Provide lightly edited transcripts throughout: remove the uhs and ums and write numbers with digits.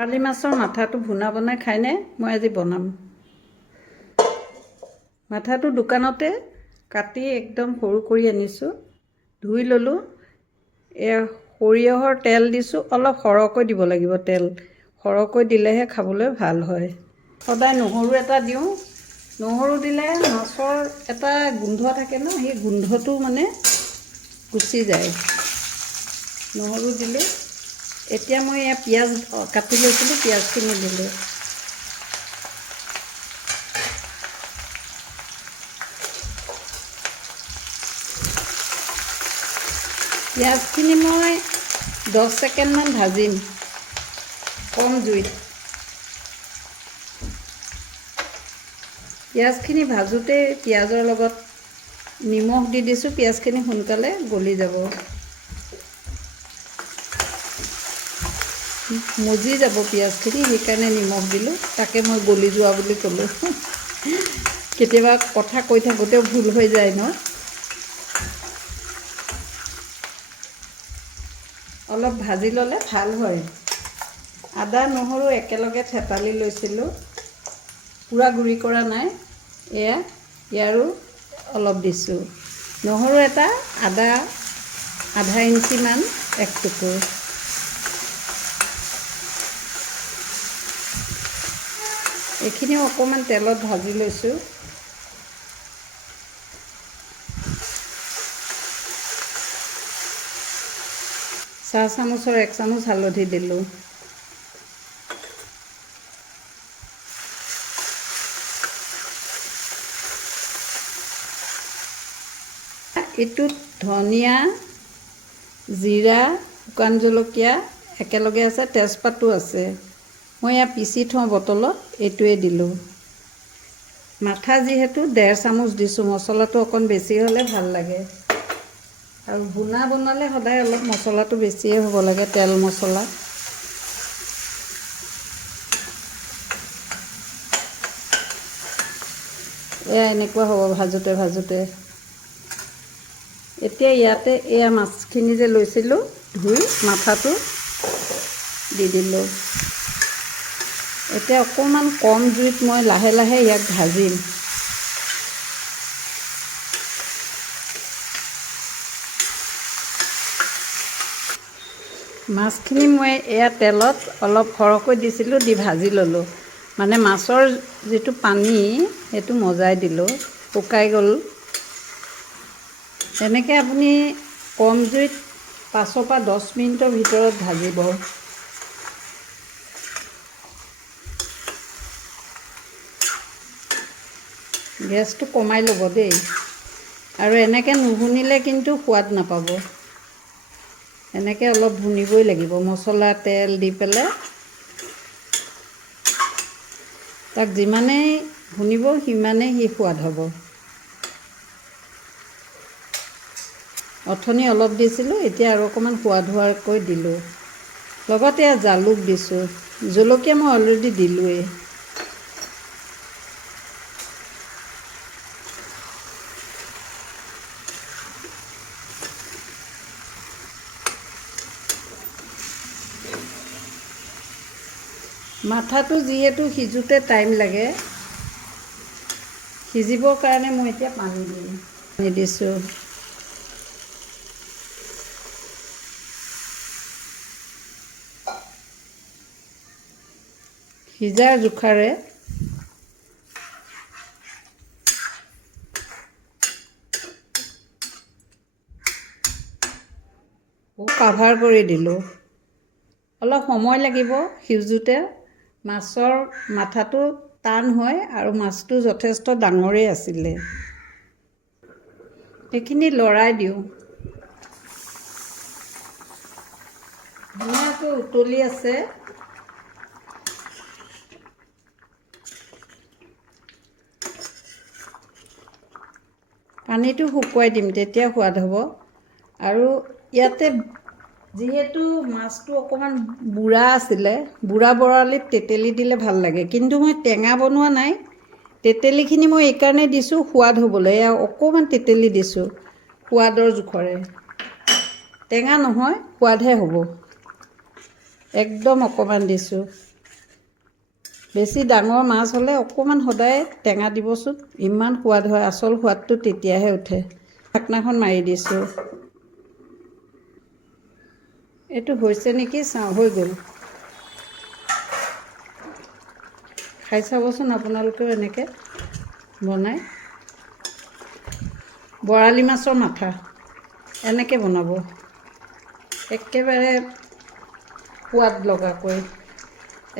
বৰালি মাছৰ মাথাটো ভুনা বনাই খায়নে? মই আজি বনাম। মাথাটো দোকানতে কাটি একদম সৰু কৰি আনিছোঁ, ধুই ল'লোঁ। সৰিয়হৰ তেল দিছোঁ, অলপ সৰহকৈ দিব লাগিব তেল। সৰহকৈ দিলেহে খাবলৈ ভাল হয়। সদায় নহৰু এটা দিওঁ। নহৰু দিলে মাছৰ এটা গোন্ধ থাকে ন, সেই গোন্ধটো মানে গুচি যায় নহৰু দিলে। এতিয়া মই পিঁয়াজ কাটি লৈছিলোঁ, পিঁয়াজখিনি দিলোঁ। পিঁয়াজখিনি মই 10 ছেকেণ্ডমান ভাজিম কম জুইত। পিঁয়াজখিনি ভাজোঁতে পিঁয়াজৰ লগত নিমখ দি দিছোঁ, পিঁয়াজখিনি সোনকালে গলি যাব, মজি যাব পিঁয়াজখিনি, সেইকাৰণে নিমখ দিলোঁ। তাকে মই গলি যোৱা বুলি ক'লোঁ। কেতিয়াবা কথা কৈ থাকোঁতেও ভুল হৈ যায় ন। অলপ ভাজি ল'লে ভাল হয়। আদা নহৰু একেলগে থেতালি লৈছিলোঁ, পূৰা গুড়ি কৰা নাই। ইয়াৰো অলপ দিছোঁ। নহৰু এটা, আদা আধা ইঞ্চিমান এক টুকুৰ। এইখিনিও অকণমান তেলত ভাজি লৈছোঁ। চাহ চামুচৰ 1 চামুচ হালধি দিলোঁ। এইটোত ধনিয়া, জিৰা, শুকান জলকীয়া একেলগে আছে, তেজপাতো আছে। মই পিচি থওঁ বটলত, এইটোৱে দিলোঁ। মাথা যিহেতু 1.5 চামুচ দিছোঁ, মছলাটো অকণ বেছি হ'লে ভাল লাগে। আৰু ভুনা বনালে সদায় অলপ মছলাটো বেছিয়ে হ'ব লাগে, তেল মছলা। এনেকুৱা হ'ব ভাজোঁতে ভাজোঁতে। এতিয়া ইয়াতে মাছখিনি যে লৈছিলোঁ ধুই, মাথাটো দি দিলোঁ। এতিয়া অকণমান কম জুইত মই লাহে লাহে ইয়াক ভাজিম। মাছখিনি মই তেলত অলপ সৰহকৈ দিছিলোঁ, দি ভাজি ল'লোঁ। মানে মাছৰ যিটো পানী সেইটো মজাই দিলোঁ, শুকাই গ'ল। তেনেকৈ আপুনি কম জুইত 5 পৰা 10 মিনিটৰ ভিতৰত ভাজিব। গেছটো কমাই ল'ব দেই। আৰু এনেকৈ নুশুনিলে কিন্তু সোৱাদ নাপাব। এনেকৈ অলপ ভুনিবই লাগিব, মছলা তেল দি পেলাই। তাক যিমানেই ভুনিব সিমানেই সি সোৱাদ হ'ব। অথনি অলপ দিছিলোঁ, এতিয়া আৰু অকণমান সোৱাদ হোৱাকৈ দিলোঁ। লগতে জালুক দিছোঁ, জলকীয়া মই অলৰেডি দিলোঁৱেই। মাথাটো যিহেতু সিজোতে টাইম লাগে, সিজিবৰ কাৰণে মই এতিয়া পানী দিছোঁ। সিজাৰ জোখাৰে কাভাৰ কৰি দিলোঁ। অলপ সময় লাগিব সিজোতে। মাছৰ মাথাটো টান হয় আৰু মাছটো যথেষ্ট ডাঙৰেই আছিলে। এইখিনি লৰাই দিওঁ। ধুনীয়াকৈ উতলি আছে। পানীটো শুকুৱাই দিম, তেতিয়া সোৱাদ হ'ব। আৰু ইয়াতে যিহেতু মাছটো অকণমান বুঢ়া আছিলে, বুঢ়া বৰালিত তেতেলী দিলে ভাল লাগে। কিন্তু মই টেঙা বনোৱা নাই, তেতেলীখিনি মই এইকাৰণে দিছোঁ সোৱাদ হ'বলৈ। অকণমান তেতেলী দিছোঁ সোৱাদৰ জোখৰে। টেঙা নহয়, সোৱাদহে হ'ব। একদম অকণমান দিছোঁ। বেছি ডাঙৰ মাছ হ'লে অকণমান সদায় টেঙা দিবচোন, ইমান সোৱাদ হয়। আচল সোৱাদটো তেতিয়াহে উঠে। ঢাকনাখন মাৰি দিছোঁ। এইটো হৈছে নেকি চাওঁ, হৈ গ'ল। খাই চাবচোন আপোনালোকেও এনেকৈ বনাই। বৰালি মাছৰ মাথা এনেকৈ বনাব, একেবাৰে সোৱাদ লগাকৈ।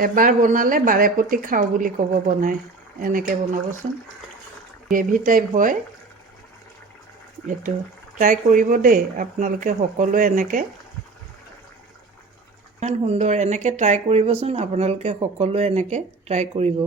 এবাৰ বনালে বাৰে প্ৰতি খাওঁ বুলি ক'ব বনাই। এনেকৈ বনাবচোন, গ্ৰেভি টাইপ হয় এইটো। ট্ৰাই কৰিব দেই আপোনালোকে সকলোৱে এনেকৈ। ইমান সুন্দৰ, এনেকৈ ট্ৰাই কৰিবচোন আপোনালোকে সকলোৱে, এনেকৈ ট্ৰাই কৰিব।